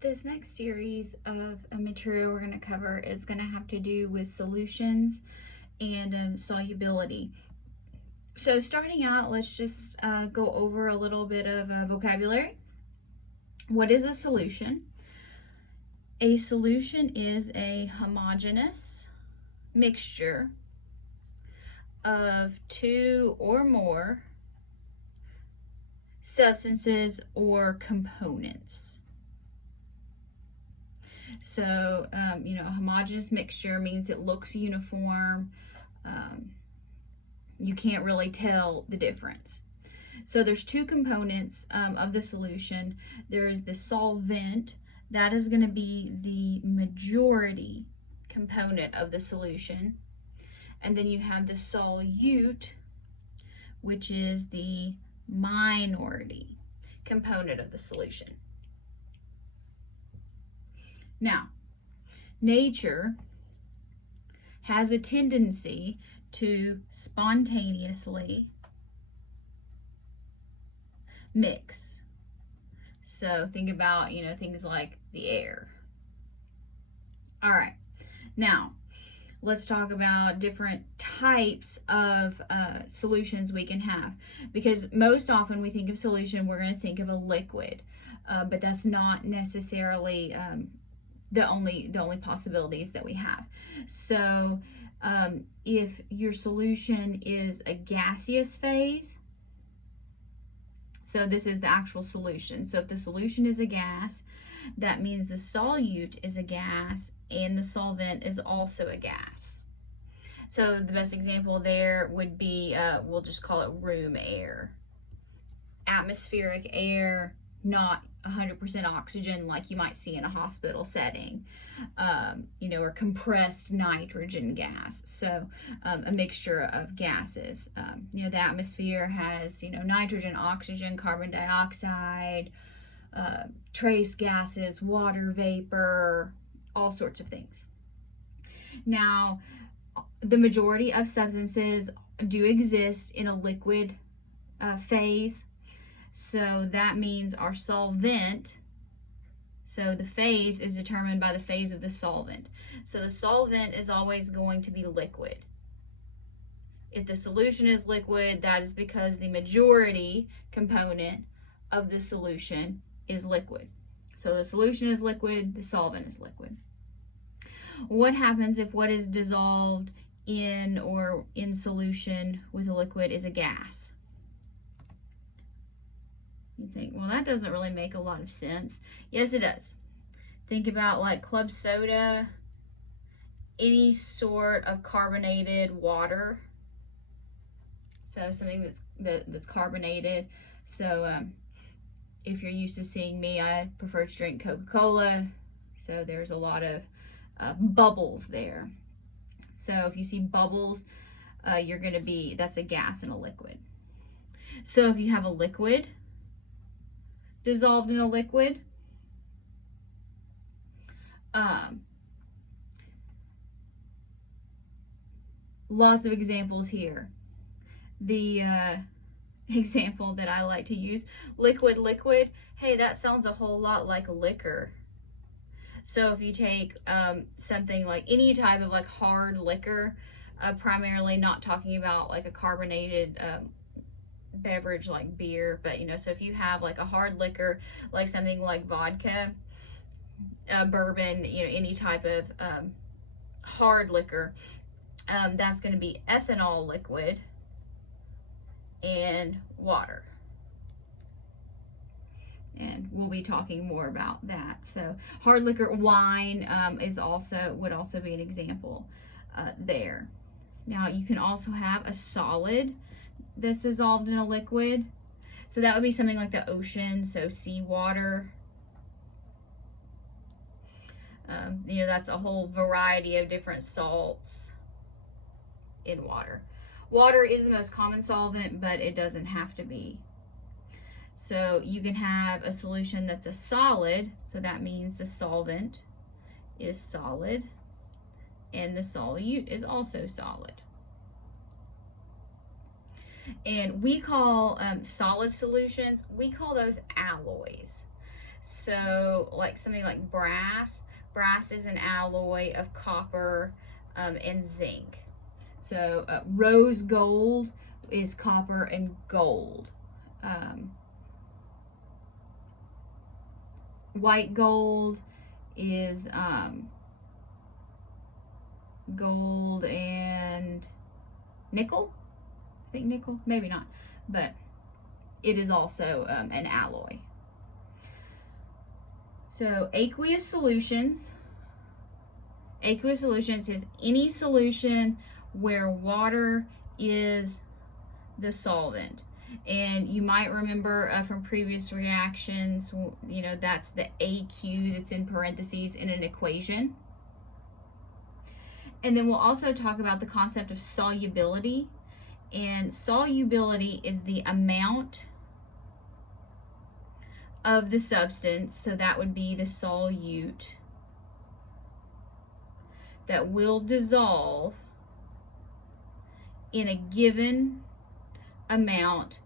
This next series of a material we're going to cover is going to have to do with solutions and solubility. So starting out, let's just go over a little bit of vocabulary. What is a solution? A solution is a homogeneous mixture of two or more substances or components. So, a homogeneous mixture means it looks uniform. You can't really tell the difference. So there's two components of the solution. There's the solvent. That is going to be the majority component of the solution. And then you have the solute, which is the minority component of the solution. Now, nature has a tendency to spontaneously mix. So think about, things like the air. All right. Now, let's talk about different types of solutions we can have. Because most often we think of solution, we're going to think of a liquid. But that's not necessarily the only possibilities that we have. So if your solution is a gaseous phase, so this is the actual solution. So if the solution is a gas, that means the solute is a gas and the solvent is also a gas. So the best example there would be, we'll just call it room air. Atmospheric air, not 100% oxygen like you might see in a hospital setting, or compressed nitrogen gas. So a mixture of gases. The atmosphere has, nitrogen, oxygen, carbon dioxide, trace gases, water vapor, all sorts of things. Now, the majority of substances do exist in a liquid phase. So that means our solvent, so the phase is determined by the phase of the solvent. So the solvent is always going to be liquid. If the solution is liquid, that is because the majority component of the solution is liquid. So the solution is liquid, the solvent is liquid. What happens if what is dissolved in or in solution with a liquid is a gas? You think, well, that doesn't really make a lot of sense. Yes, it does. Think about like club soda, any sort of carbonated water. So something that's carbonated. So if you're used to seeing me, I prefer to drink Coca-Cola. So there's a lot of bubbles there. So if you see bubbles, that's a gas in a liquid. So if you have a liquid dissolved in a liquid, lots of examples here. The example that I like to use, liquid, hey, that sounds a whole lot like liquor. So if you take something like any type of like hard liquor, primarily not talking about like a carbonated beverage like beer, but so if you have like a hard liquor, like something like vodka, bourbon, any type of hard liquor, that's going to be ethanol liquid and water. And we'll be talking more about that. So hard liquor, wine would also be an example there. Now you can also have a solid that's dissolved in a liquid. So that would be something like the ocean, so seawater. That's a whole variety of different salts in water. Water is the most common solvent, but it doesn't have to be. So you can have a solution that's a solid, so that means the solvent is solid and the solute is also solid. And we call solid solutions, we call those alloys. So like something like brass. Brass is an alloy of copper and zinc. So rose gold is copper and gold. White gold is gold and nickel. I think nickel, maybe not, but it is also an alloy. So aqueous solutions. Aqueous solutions is any solution where water is the solvent. And you might remember from previous reactions, you know, that's the AQ that's in parentheses in an equation. And then we'll also talk about the concept of solubility. And solubility is the amount of the substance, so that would be the solute, that will dissolve in a given amount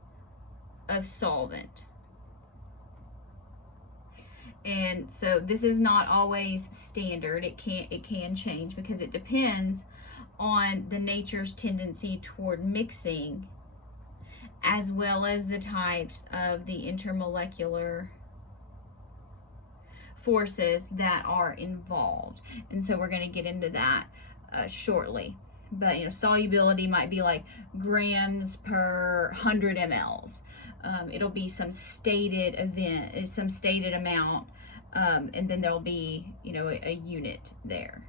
of solvent. And so this is not always standard. It can change because it depends on the nature's tendency toward mixing, as well as the types of the intermolecular forces that are involved. And so we're going to get into that shortly. But you know, solubility might be like grams per 100 mLs. It'll be some stated amount, and then there'll be, you know, a unit there.